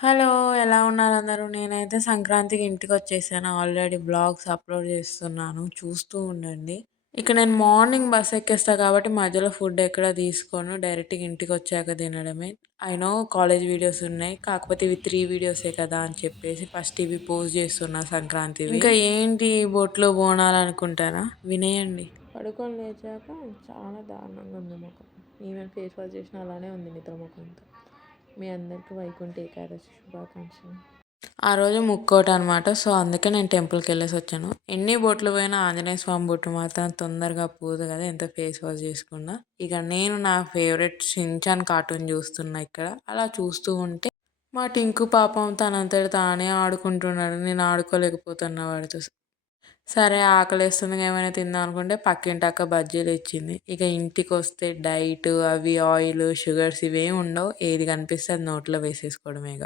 Hello! ఎలా ఉన్నారు అందరూ? నేనైతే సంక్రాంతికి ఇంటికొచ్చేసాను. ఆల్రెడీ వ్లాగ్స్ అప్‌లోడ్ చేస్తున్నాను. చూస్తూ ఉండండి. ఇక నేను మార్నింగ్ బస్ ఎక్కేస్తా కాబట్టి మధ్యలో ఫుడ్ ఎక్కడ తీసుకోను. డైరెక్ట్‌గా ఇంటికొచ్చాక తినడమే. ఐ నో కాలేజ్ వీడియోస్ ఉన్నాయి. కాకపోతే ఇవి 3 వీడియోసే కదా అని చెప్పేసి ఫస్ట్ ఇవి పోస్ట్ చేస్తున్నా సంక్రాంతివి. ఇంకా ఏంటి బొట్లు, బోనాలు అనుకుంటారా? వినేయండి. పడుకొని లేచాక చాలా దారుణంగా ఉంది మొఖం. ఈవెన్ ఫేస్ వాష్ చేసినా అలానే ఉంది నిద్ర మొఖంతో. మీ అందరికీ వైకుంఠ ఏకాదశి శుభాకాంక్షలు. ఆ రోజు ముక్కోటనమాట. సో, అందుకే నేను టెంపుల్‌కెళ్ళేసొచ్చాను. ఎన్ని బొట్లు పోయినా ఆంజనేయ స్వామి బొట్టు మాత్రం తొందరగా పోదు కదా! ఎంత ఫేస్ వాష్ చేసుకున్నా. ఇక నేను నా ఫేవరెట్ 'షిన్ చాన్' కార్టూన్ చూస్తున్నా ఇక్కడ. అలా చూస్తూ ఉంటే మా టింకు పాపం తనంతట తానే ఆడుకుంటున్నాడు. నేను ఆడుకోలేకపోతున్నా వాడితో. సరే ఆకలేస్తుందిగా ఏమైనా తిందాం అనుకుంటే పక్కింటక్క బజ్జీలు ఇచ్చింది. ఇక ఇంటికొస్తే డైట్ అవి ఆయిల్, షుగర్స్ ఇవేం ఉండవు. ఏది కనిపిస్తే అది నోట్లో వేసేసుకోవడమే ఇగ.